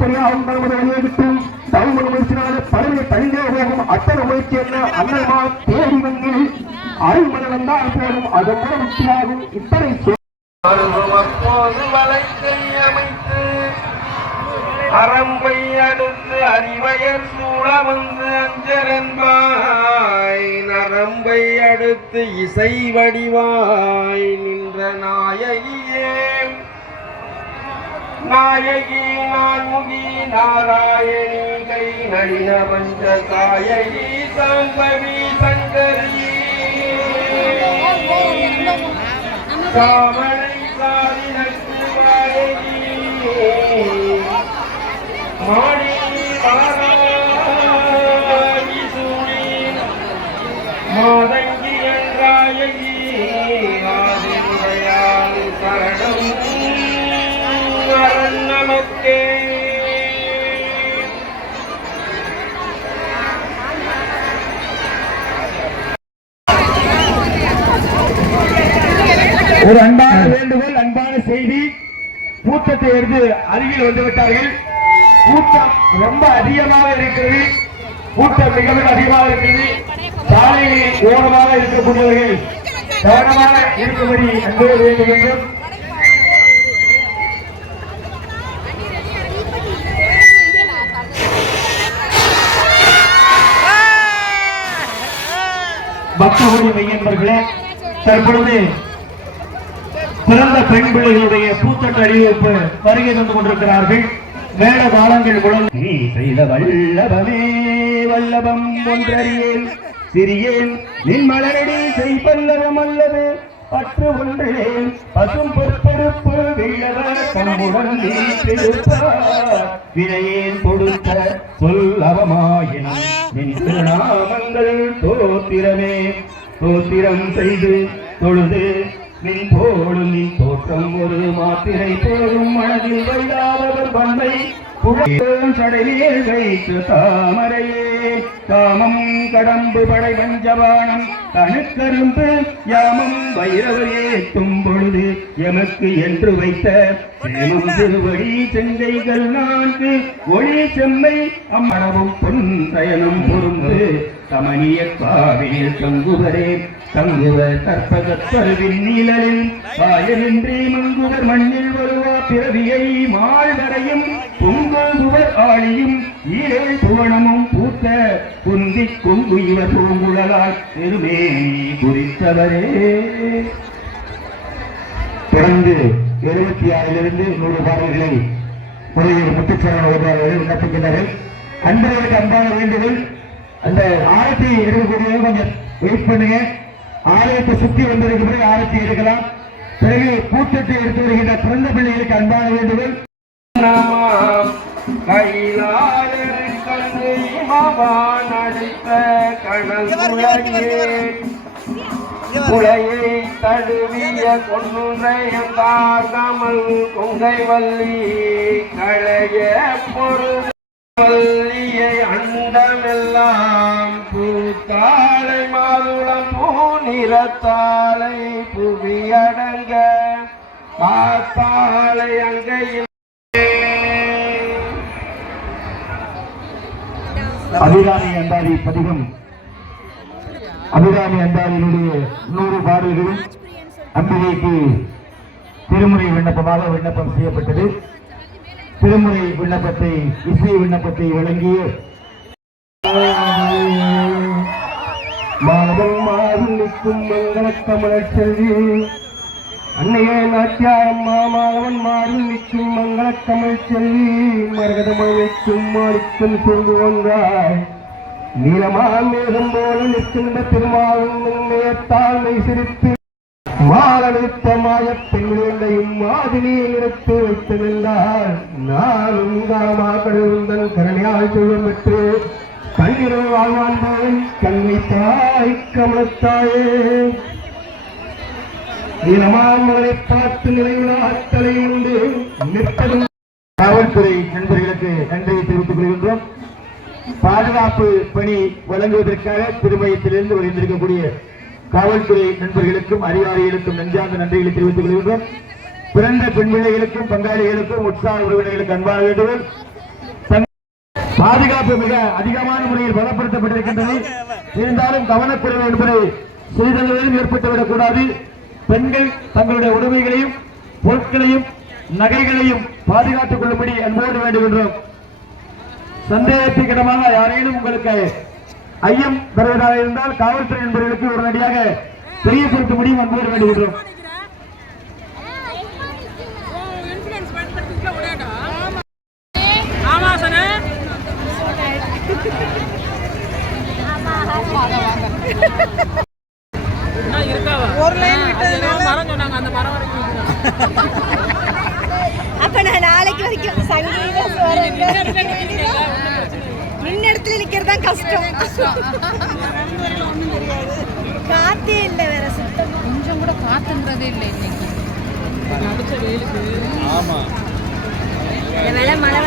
பணியாகும் நமது வழியெடுத்தும் தமிழ் முயற்சினாலே பலனை தனிந்தே போகும் அத்தனை முயற்சி என்ன அண்ணமா தேடி வந்து அருள்மனை வந்தால் போதும் அதன் மூலம் முக்தியாகும் இத்தனை வலைத்தை அமைத்து அரம்பை அடுத்து அறிவயர் சூழ வந்து அஞ்சரன்பாய் நரம்பை அடுத்து இசை வடிவாய் நின்ற நாயகியே நாயகி நான்முகி நாராயணி கை நளின பஞ்ச காயகி சாம்பவி சங்கரி காமனை காதினக்கு வாயகி மாணி மாறாயி சூடி மாதங்கி என்றாயகி ஆதிமுறையால் சரணம் அரண் நமக்கே. ஒரு அன்பான வேண்டுகோள், அன்பான செய்தி. கூட்டத்தை எடுத்து அருகில் வந்து விட்டார்கள். கூட்டம் ரொம்ப அதிகமாக இருக்கிறது. கூட்டம் மிகவும் அதிகமாக இருக்கிறது. சாலையில் ஓரமாக இருக்கக்கூடியவர்கள் கவனமாக இருக்கும்படி அன்போடு வேண்டும் வேண்டும். பக்தகுடி மையன்பர்களே, தற்பொழுது பிறந்த பெண் பிள்ளைகளுடைய பூத்தட்டு அணிவகுப்பு வருகை தந்து கொண்டிருக்கிறார்கள். மேல தாளங்கள் முழங்கி நீ செய்த வல்லபமே வல்லபம் ஒன்றறியேன் சிறியேன் நின் மலரடி செய் பல்லவம் அல்லது பற்று ஒன்றேன் பசும் பொற்பெருப்பு வெள்ளவர் தம்முடன் நீ திருப்பார் வினையேன் கொடுத்த சொல்லவமாயினம் நின் திருநாமங்கள் தோத்திரமே தோத்திரம் செய்து தொழுது நின் போடும் நின் தோற்றம் ஒரு மாத்திரை போடும் மனதில் வையாதவர் பண்பை சடையில் வைத்து தாமரையே காமம் கடம்பு படை பஞ்சபானம் தனுக்கரும்பு யாமம் வைரவர் ஏற்றும் பொழுது எமக்கு என்று வைத்த சேமம் திருவடி செங்கைகள் நான்கு ஒளி செம்மை அம்மனவும் பொன் சயனம் பொருந்து சமணிய பாவியில் தங்குவரே தங்குவர் கற்பகத்தருவின் நீழலில் காயமின்றி மங்குவர் மண்ணில் வருவா பிறவியை மாழ்வரையும் பொங்குவர் ஆளியும் ஈரேழ் புவனமும் பூத்த குந்தி கொங்கு இவர் பூங்குழலால் பெருமே குறித்தவரே. தொடர்ந்து 76 100 பாடல்களை முறையில் முத்துச்சரண விண்ணப்பிக்கின்றனர். அன்பர்களுக்கு அன்பான வேண்டுதல், அந்த ஆரத்தி எடுக்கக்கூடிய கொஞ்சம் வெயிட் பண்ணுங்க. ஆலயத்தை சுற்றி வந்ததுக்கு பிறகு ஆரத்தி எடுக்கலாம். பிறகு கூட்டத்தை எடுத்து வருகின்ற பிறந்த பிள்ளைகளுக்கு அன்பான வேண்டுதல். குளையை தழுவிய கொன்றையந்தார் கமல் கொங்கை வள்ளி களைய பொருள் வள்ளியை அண்டமெல்லாம் பூத்தாளை மாதுளம் பூநிறத்தாளை புவியடங்க காத்தாளை அங்கையில் அபிராமி அந்தாதி பதிகம். அபிராமி அந்தாதியினுடைய 100 பாடல்களும் அம்பிகைக்கு திருமுறை விண்ணப்பமாக விண்ணப்பம் செய்யப்பட்டது. திருமுறை விண்ணப்பத்தை இசை விண்ணப்பத்தை வழங்கிய மாதம் மாறுக்கும் மங்களக்கமலச் செல்வி அன்னையே நாச்சியாரம் மாமாவன் மாறும் நிற்கும் மங்களக்கமல் செல்வி மரகதமழைக்கும் மாணிக்கம் சொல்லு ஒன்றாய் நீளமான் மேகம் போல நிற்கின்ற திருமாலும் தாழ்மை சிரித்து மாலனித்த மாய பெண்களையும் மாதினியில் எடுத்து வைத்து நின்றார். நானும் காலமா கடவுந்தன் கரணியால் சொல்லும் பெற்று கண்ணிரவு வாழ்வான் போய் கண்ணை தாய் கமலத்தாயே நீளமாமலை பார்த்து நிறைவுள்ள ஆற்றலை உண்டு நிற்பதும். காவல்துறை நண்பர்களுக்கு நன்றியை தெரிவித்துக் கொள்கின்றோம். பாதுகாப்பு பணி வழங்குவதற்காக திருமயத்திலிருந்து வருகின்றிருக்கக்கூடிய காவல்துறை நண்பர்களுக்கும் அதிகாரிகளுக்கும் நெஞ்சார்ந்த நன்றிகளை தெரிவித்துக் கொள்கின்றோம். பிறந்த பெண் பிள்ளைகளுக்கும் பங்காளிகளுக்கும் உற்சாக உறவினர்களுக்கு அன்பான வேண்டுதல். பாதுகாப்பு மிக அதிகமான முறையில் பலப்படுத்தப்பட்டிருக்கின்றது. இருந்தாலும் கவனக்குறைவு என்பதை சிறிதளவிலும் ஏற்பட்டுவிடக் கூடாது. பெண்கள் தங்களுடைய உடைமைகளையும் பொருட்களையும் நகைகளையும் பாதுகாத்துக் கொள்ளும்படி அன்போடு வேண்டுகின்றோம். சந்தேகத்துக்கிடமாக யாரேனும் உங்களுக்கு ஐயம் வருவதாக இருந்தால் காவல்துறை நண்பர்களுக்கு உடனடியாக தெரியப்படுத்தும்படியும் அன்போடு வேண்டுகின்றோம். அப்ப நான் நாளைக்கு வரைக்கும் சங்கீத முன்னெடுத்துல நிக்கிறதா கஷ்டம். காத்தே இல்லை வேற சுத்தம். கொஞ்சம் கூட காத்துன்றதே இல்லை இன்னைக்கு அடிச்ச வெயிலுக்கு. ஆமா மழை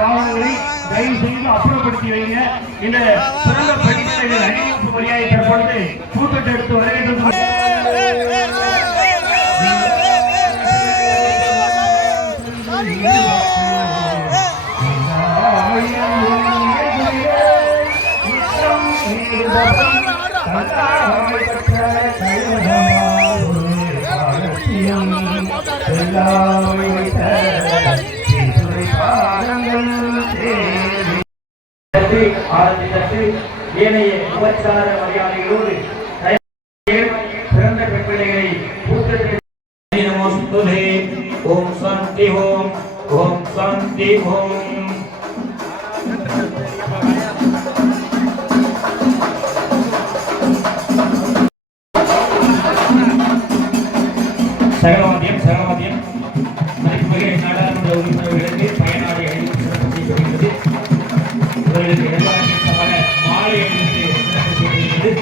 வாகனங்களை தயவு செய்து அப்புறப்படுத்தி வைங்க. இந்த சிறந்த படிப்புகள் அறிவிப்பு வழியாக தற்பொழுது கூட்டத்தை எடுத்து வருகின்றது. ஏனைய உபச்சார மரியாதைகளோடு பிறந்த பிள்ளைகளை ஓம் சாந்தி ஓம் ஓம் சாந்தி ஓம். சகலவாதியம் சகலவாதியம் மதிப்புமிகு நாடாளுமன்ற உறுப்பினர்களுக்கு பயனாளி அணிவித்து சிறப்பு செய்யப்படுகிறது. இவர்களுக்கு எல்லாருக்கும் சம மாலை அணிவித்து சிறப்பு செய்யப்படுகிறது.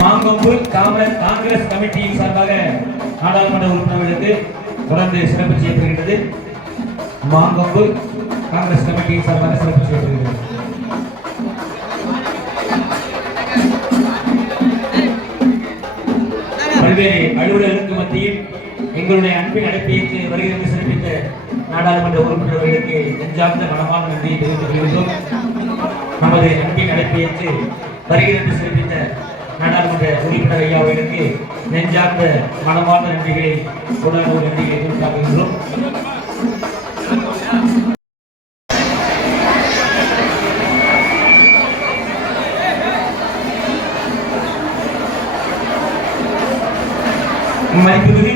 மாங்கொம்பு காங்கிரஸ் கமிட்டியின் சார்பாக நாடாளுமன்ற உறுப்பினர்களுக்கு தொடர்ந்து சிறப்பு செய்யப்படுகிறது. மாங்கொம்பு காங்கிரஸ் கமிட்டியின் சார்பாக சிறப்பு செய்யப்படுகிறது. பல்வேறு அலுவலர்களுக்கு மத்தியில் எங்களுடைய அன்பின் அழைப்பேற்று வருகிறது சிறப்பித்த நாடாளுமன்ற உறுப்பினர்களுக்கு நெஞ்சார்ந்த மனமான நன்றியை தெரிவித்துக் கொள்கிறோம். நமது அன்பின் அழைப்பேற்று வருகிறது சிறப்பித்த நாடாளுமன்ற உறுப்பினர் ஐயா அவர்களுக்கு நெஞ்சார்ந்த மனமார்ந்த நன்றிகளை கொண்டாடுவோம் நன்றிகளை குறிப்பாக்குகின்றோம். மதிப்புமிகு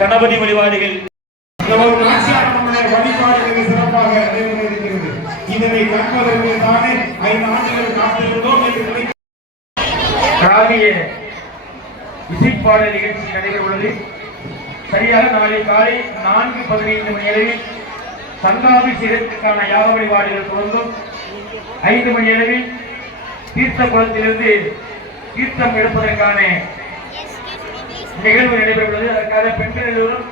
கணபதி வழிபாடுகள் வழிபாடுகள் சிறப்பாக நிறைவேறியிருக்கிறது. இதனை காண்பதற்கு தானே 5 ஆண்டுகள் காத்திருந்தோம் என்று கிராமிய இசைப்பாடல் நிகழ்ச்சி நடைபெற உள்ளது. சரியாக நாளை காலை 4:15 மணி அளவில் சங்காபிஷேகத்திற்கான யாக வழிபாடுகள் தொடர்ந்தும் 5 மணி அளவில் தீர்த்த குளத்திலிருந்து தீர்த்தம் எடுப்பதற்கான நிகழ்வு நடைபெற உள்ளது. அதற்காக பெண்கள் எல்லோரும்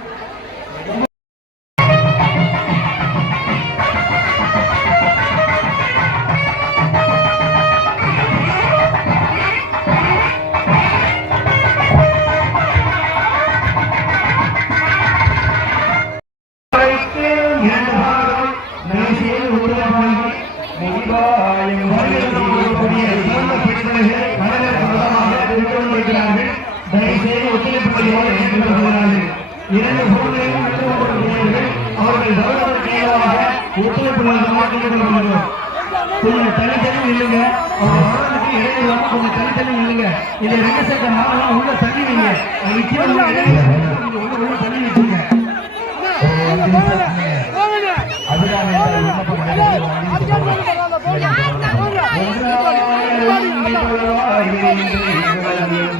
தனித்தனி இல்லைங்க, கொஞ்சம் தனித்தனி இல்லைங்க. இந்த 2 செட் மாவெல்லாம் உள்ள தண்ணி வைங்க, உள்ள தண்ணி வச்சுங்க.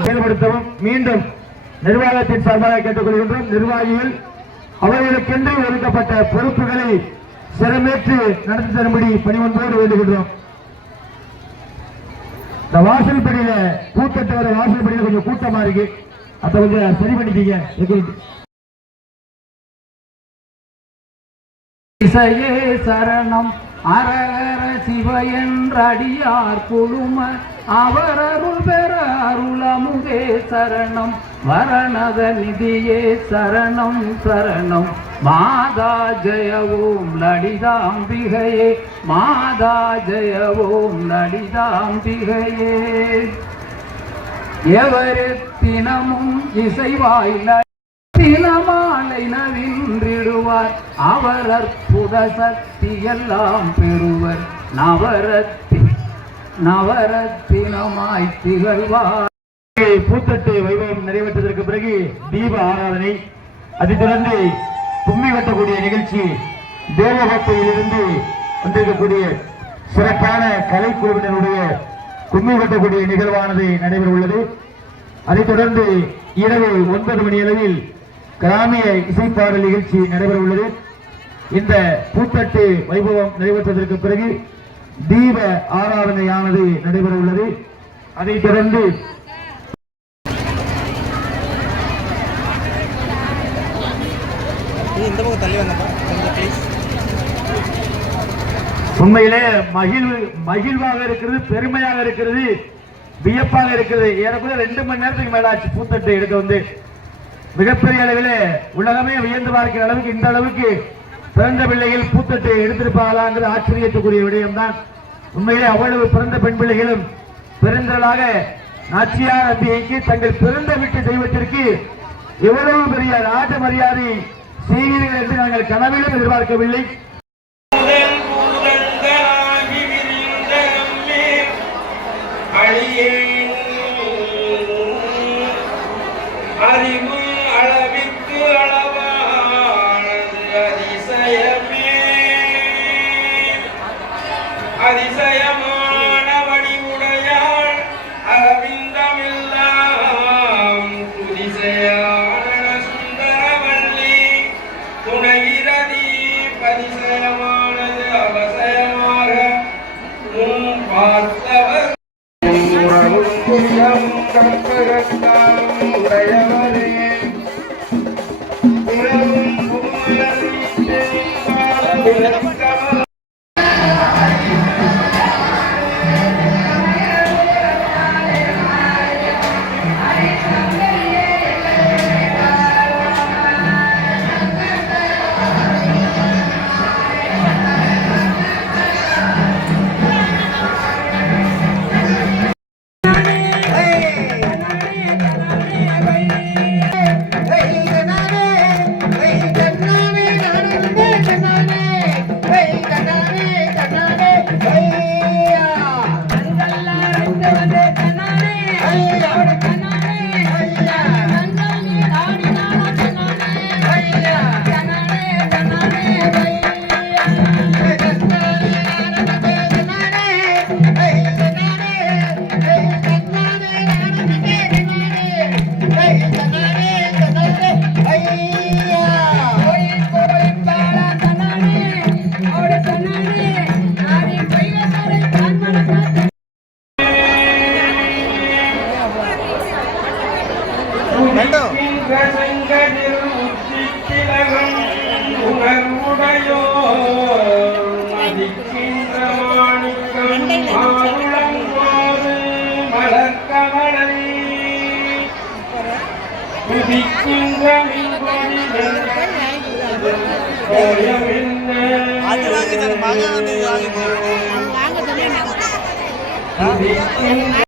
செயல்படுத்தவும் மீண்டும் நிர்வாகத்தின் சார்பாக கேட்டுக்கொள்கின்றோம். நிர்வாகிகள் அவர்களுக்கென்று ஒதுக்கப்பட்ட பொறுப்புகளை சிறமேற்று நடத்தி தரும்படி பணிவன்போடு வேண்டுகின்றோம். இந்த வாசல் படியில கூட்டத்தை வர வாசல் படியில கொஞ்சம் கூட்டமா இருக்கு, அதை கொஞ்சம் சரி பண்ணிட்டீங்க. இசையே சரணம் அரகர சிவ என்றடியார் குழும அவரருள் பெற அருளமுதே சரணம் வரணத நிதியே சரணம் சரணம் மாதா ஜெய ஓம் லலிதாம்பிகையே மாதா ஜெய ஓம் லலிதாம்பிகையே எவரத்தினமும் இசைவாயில தினமாலை நவின்றிடுவார் அவர் அற்புத சக்தி எல்லாம் பெறுவர் நவரத்தினமாய் திகழ்வார். பூத்தட்டு வைபவம் நிறைவேற்றதற்கு பிறகு தீப ஆராதனை, அதைத் தொடர்ந்து கும்மி வெட்டக்கூடிய நிகழ்ச்சி, தேவகோட்டையிலிருந்து வந்திருக்கக்கூடிய சிறப்பான கலைக்குழுவினருடைய கும்மி வெட்டக்கூடிய நிகழ்வானது நடைபெற உள்ளது. அதைத் தொடர்ந்து இரவு 9 மணி அளவில் கிராமிய இசைப்பாடல் நிகழ்ச்சி நடைபெற உள்ளது. இந்த பூத்தட்டு வைபவம் நிறைவேற்றதற்கு பிறகு தீப ஆராதனையானது நடைபெற உள்ளது. அதைத் தொடர்ந்து உண்மையிலே மகிழ்வாக இருக்கிறது, பெருமையாக இருக்கிறது, வியப்பாக இருக்கிறது. ஏறக்குள்ள 2 மணி நேரத்துக்கு மேலாச்சு பூத்தட்டு எடுக்க வந்து. மிகப்பெரிய அளவில் உலகமே வியந்து பார்க்கிற அளவுக்கு இந்த அளவுக்கு பிறந்த பிள்ளைகள் பூத்தட்டு எடுத்திருப்பாங்களாங்கிறது ஆச்சரியத்துக்குரிய விடயம்தான். உண்மையிலே அவ்வளவு பிறந்த பெண் பிள்ளைகளும் பெருந்தலாக நாச்சியார் அம்பிகைக்கு தங்கள் பிறந்த வீட்டு தெய்வத்திற்கு எவ்வளவு பெரிய ராஜ மரியாதை செய்வீர்கள் என்று நாங்கள் கனவிலும் எதிர்பார்க்கவில்லை. அறிவு அளவிற்கு அளவானது அதிசயமே அதிசயமான வடிவுடையாள் அரவிந்தமெல்லாம் துதிசையான சுந்தரவல்லி துணையிரதி பதிசயமானது அவசயமாக முன் பார்த்தவர் உடையவரே இரவும் மலர்கமலை துதிக்கின்ற மின்கொடிகள் துதிக்கின்ற